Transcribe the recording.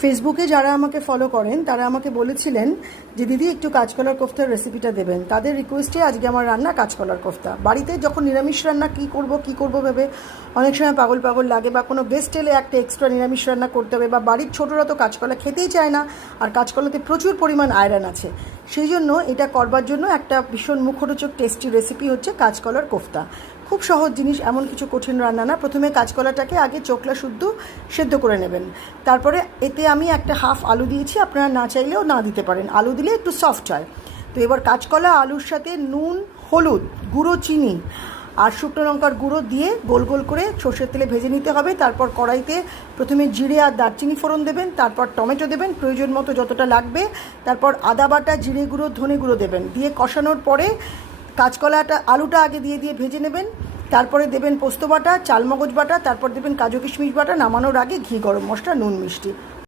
ফেসবুকে যারা আমাকে ফলো করেন তারা আমাকে বলেছিলেন যে দিদি একটু কাঁচকলার কোফতার রেসিপিটা দেবেন। তাদের রিকোয়েস্টে আজকে আমার রান্না কাঁচকলার কোফতা। বাড়িতে যখন নিরামিষ রান্না কী করব ভেবে অনেক সময় পাগল পাগল লাগে, বা কোনো গেস্ট এলে একটা এক্সট্রা নিরামিষ রান্না করতে হবে, বা বাড়ির ছোটরা তো কাঁচকলা খেতেই চায় না, আর কাঁচকলাতে প্রচুর পরিমাণ আয়রন আছে। সেই জন্য এটা করবার জন্য একটা ভীষণ মুখরোচক টেস্টি রেসিপি হচ্ছে কাঁচকলার কোফতা। খুব সহজ জিনিস, এমন কিছু কঠিন রান্না না। প্রথমে কাঁচকলাটাকে আগে চোখলা শুদ্ধ সেদ্ধ করে নেবেন। তারপরে এতে আমি একটা হাফ আলু দিয়েছি, আপনারা না চাইলেও না দিতে পারেন, আলু দিলে একটু সফট হয়। তো এবার কাঁচকলা আলুর সাথে নুন, হলুদ, গুঁড়ো চিনি আর শুকনো লঙ্কার গুঁড়ো দিয়ে গোল গোল করে সর্ষের তেলে ভেজে নিতে হবে। তারপর কড়াইতে প্রথমে জিরে আর দারচিনি ফোড়ন দেবেন, তারপর টমেটো দেবেন প্রয়োজন মতো যতটা লাগবে, তারপর আদা বাটা, জিরে গুঁড়ো, ধনে গুঁড়ো দেবেন। দিয়ে কষানোর পরে আলুটা আগে দিয়ে ভেজে নেবেন। তারপরে দেবেন পোস্ত বাটা, চালমগজ বাটা, তারপর দেবেন কাজু কিশমিশ বাটা, নামানোর আগে ঘি, গরম মশলা, নুন, মিষ্টি।